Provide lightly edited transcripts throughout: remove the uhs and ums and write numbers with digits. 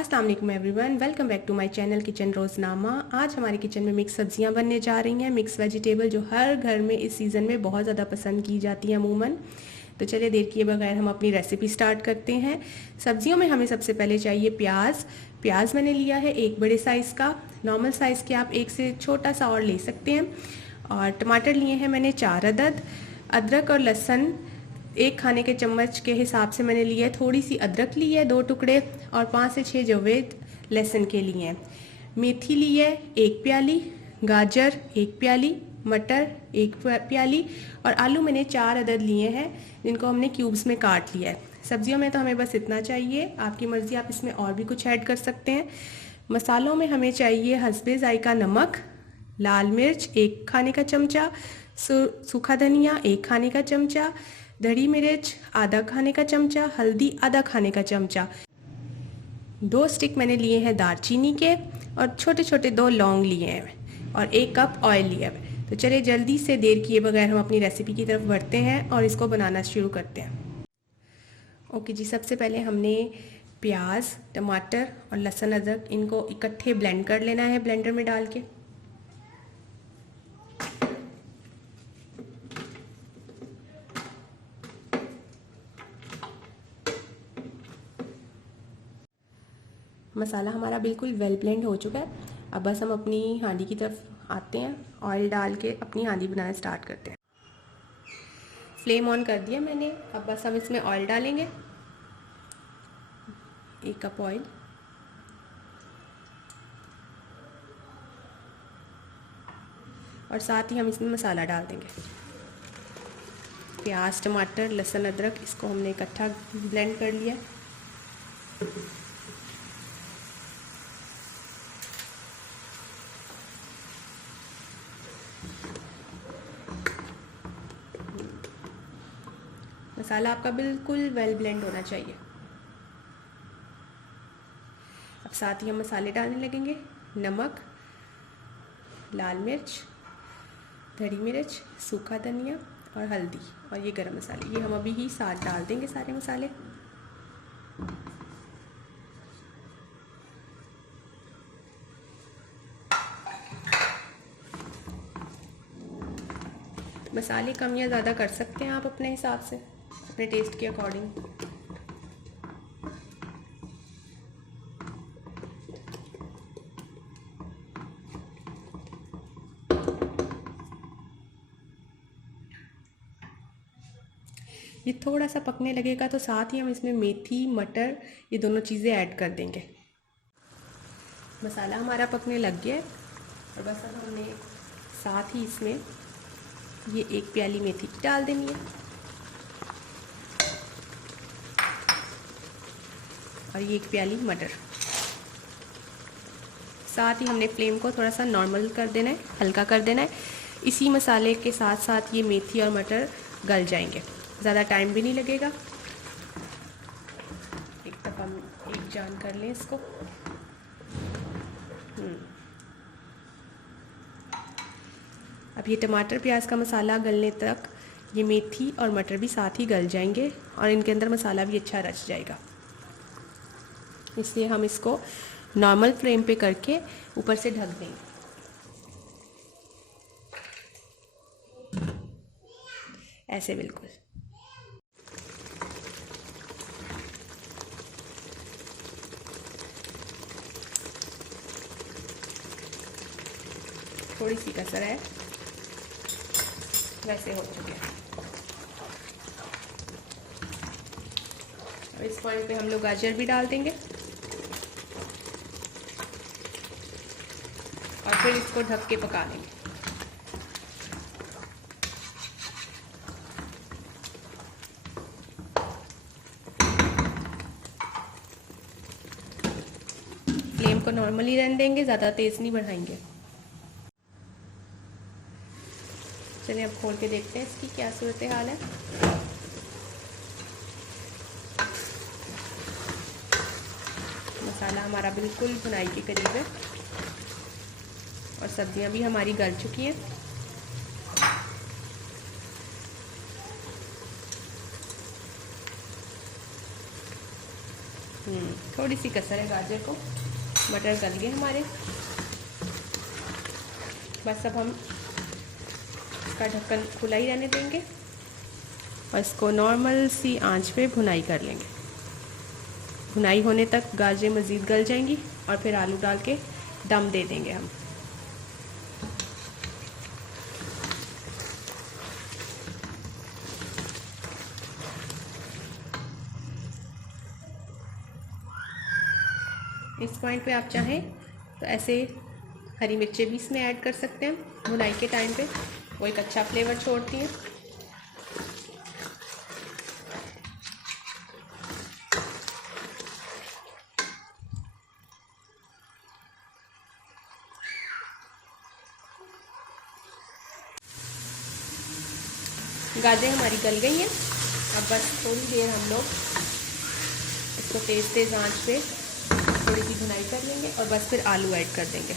अस्सलाम वालेकुम everyone, welcome back to my channel kitchen Roznama. आज हमारे किचन में मिक्स सब्जियां बनने जा रही हैं। मिक्स वेजिटेबल जो हर घर में इस सीज़न में बहुत ज़्यादा पसंद की जाती हैं अमूमन। तो चलिए देर किए बगैर हम अपनी रेसिपी स्टार्ट करते हैं। सब्जियों में हमें सबसे पहले चाहिए प्याज मैंने लिया है एक बड़े साइज़ का, नॉर्मल साइज़ के आप एक से छोटा सा और ले सकते हैं। और टमाटर लिए हैं मैंने 4 अदद। अदरक और लहसुन 1 खाने के चम्मच के हिसाब से मैंने लिया है। थोड़ी सी अदरक ली है 2 टुकड़े और 5 से 6 जवेद लहसुन के लिए हैं। मेथी ली है 1 प्याली, गाजर 1 प्याली, मटर 1 प्याली और आलू मैंने 4 अदद लिए हैं जिनको हमने क्यूब्स में काट लिया है। सब्जियों में तो हमें बस इतना चाहिए, आपकी मर्ज़ी, आप इसमें और भी कुछ ऐड कर सकते हैं। मसालों में हमें चाहिए हस्बे ज़ायका नमक, लाल मिर्च 1 खाने का चमचा, सूखा धनिया 1 खाने का चमचा, धड़ी मिर्च आधा खाने का चमचा, हल्दी आधा खाने का चमचा, 2 स्टिक मैंने लिए हैं दालचीनी के और छोटे छोटे 2 लौंग लिए हैं और 1 कप ऑयल लिया है। तो चलिए जल्दी से देर किए बगैर हम अपनी रेसिपी की तरफ बढ़ते हैं और इसको बनाना शुरू करते हैं। ओके जी, सबसे पहले हमने प्याज, टमाटर और लहसुन अदरक इनको इकट्ठे ब्लेंड कर लेना है ब्लेंडर में डाल के। मसाला हमारा बिल्कुल वेल ब्लेंड हो चुका है। अब बस हम अपनी हांडी की तरफ आते हैं, ऑयल डाल के अपनी हांडी बनाना स्टार्ट करते हैं। फ्लेम ऑन कर दिया मैंने। अब बस हम इसमें ऑयल डालेंगे, 1 कप ऑयल। और साथ ही हम इसमें मसाला डाल देंगे। प्याज, टमाटर, लहसुन, अदरक इसको हमने इकट्ठा ब्लेंड कर लिया। मसाला आपका बिल्कुल वेल ब्लेंड होना चाहिए। अब साथ ही हम मसाले डालने लगेंगे। नमक, लाल मिर्च, धड़ी मिर्च, सूखा धनिया और हल्दी और ये गरम मसाले, ये हम अभी ही साथ डाल देंगे सारे मसाले। मसाले कम या ज़्यादा कर सकते हैं आप अपने हिसाब से, अपने टेस्ट के अकॉर्डिंग। ये थोड़ा सा पकने लगेगा तो साथ ही हम इसमें मेथी, मटर ये दोनों चीज़ें ऐड कर देंगे। मसाला हमारा पकने लग गया है और बस अब हमने साथ ही इसमें ये 1 प्याली मेथी की डाल देनी है और ये 1 प्याली मटर। साथ ही हमने फ्लेम को थोड़ा सा नॉर्मल कर देना है, हल्का कर देना है। इसी मसाले के साथ साथ ये मेथी और मटर गल जाएंगे, ज़्यादा टाइम भी नहीं लगेगा। एक दफ़ा हम एक जान कर लें इसको। अब ये टमाटर प्याज का मसाला गलने तक ये मेथी और मटर भी साथ ही गल जाएंगे और इनके अंदर मसाला भी अच्छा रच जाएगा। इसलिए हम इसको नॉर्मल फ्लेम पे करके ऊपर से ढक देंगे। ऐसे बिल्कुल। थोड़ी सी कसर है, वैसे हो चुके हैं। और इस पॉइंट पे हम लोग गाजर भी डाल देंगे और फिर इसको ढक के पका लेंगे। फ्लेम को नॉर्मली रहने देंगे, ज़्यादा तेज़ नहीं बढ़ाएंगे। चलिए अब खोल के देखते हैं इसकी क्या सूरत हाल है। मसाला हमारा बिल्कुल भुनाई के करीब है और सब्जियां भी हमारी गल चुकी हैं। थोड़ी सी कसर है गाजर को। मटर गल गए हमारे। बस अब हम इसका ढक्कन खुला ही रहने देंगे और इसको नॉर्मल सी आंच पे भुनाई कर लेंगे। भुनाई होने तक गाजरें मज़ीद गल जाएंगी और फिर आलू डाल के दम दे देंगे हम। इस पॉइंट पे आप चाहें तो ऐसे हरी मिर्चें भी इसमें ऐड कर सकते हैं भुनाई के टाइम पे, वो एक अच्छा फ्लेवर छोड़ती हैं। गाजरें हमारी गल गई हैं। अब बस थोड़ी देर हम लोग इसको तेज़ आंच पे थोड़ी सी भुनाई कर लेंगे और बस फिर आलू ऐड कर देंगे।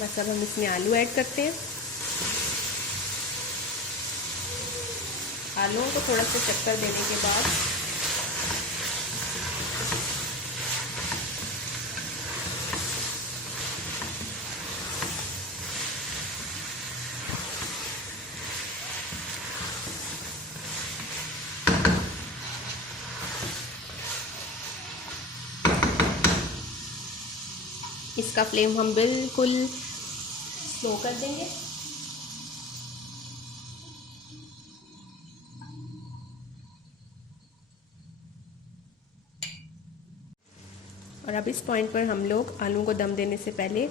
बस अब हम इसमें आलू ऐड करते हैं। आलूओं को थोड़ा सा चक्कर देने के बाद इसका फ्लेम हम बिल्कुल स्लो कर देंगे। और अब इस पॉइंट पर हम लोग आलू को दम देने से पहले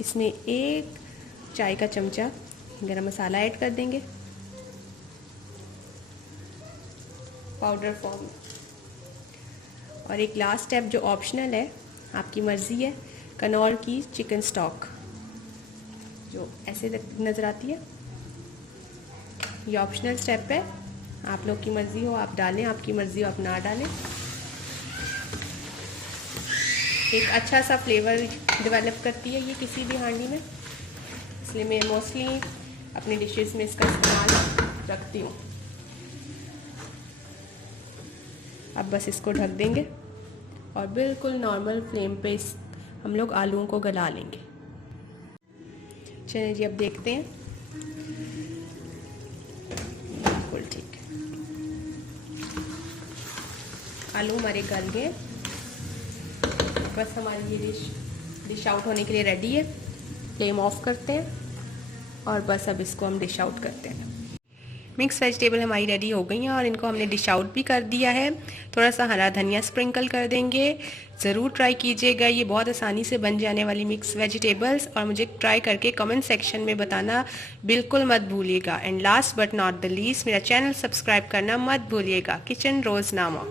इसमें 1 चाय का चमचा गरम मसाला ऐड कर देंगे पाउडर फॉर्म। और एक लास्ट स्टेप जो ऑप्शनल है, आपकी मर्ज़ी है, कनौर की चिकन स्टॉक जो ऐसे नज़र आती है, ये ऑप्शनल स्टेप है। आप लोग की मर्ज़ी हो आप डालें, आपकी मर्ज़ी हो आप ना डालें। एक अच्छा सा फ्लेवर डेवलप करती है ये किसी भी हांडी में, इसलिए मैं मोस्टली अपनी डिशेस में इसका इस्तेमाल रखती हूँ। अब बस इसको ढक देंगे और बिल्कुल नॉर्मल फ्लेम पे हम लोग आलूओं को गला लेंगे। चलिए जी अब देखते हैं। बिल्कुल ठीक, आलू हमारे गल गए। बस हमारी ये डिश आउट होने के लिए रेडी है। फ्लेम ऑफ करते हैं और बस अब इसको हम डिश आउट करते हैं। मिक्स वेजिटेबल हमारी रेडी हो गई हैं और इनको हमने डिश आउट भी कर दिया है। थोड़ा सा हरा धनिया स्प्रिंकल कर देंगे। ज़रूर ट्राई कीजिएगा, ये बहुत आसानी से बन जाने वाली मिक्स वेजिटेबल्स, और मुझे ट्राई करके कमेंट सेक्शन में बताना बिल्कुल मत भूलिएगा। And last but not the least, मेरा चैनल सब्सक्राइब करना मत भूलिएगा, किचन रोज़नामा।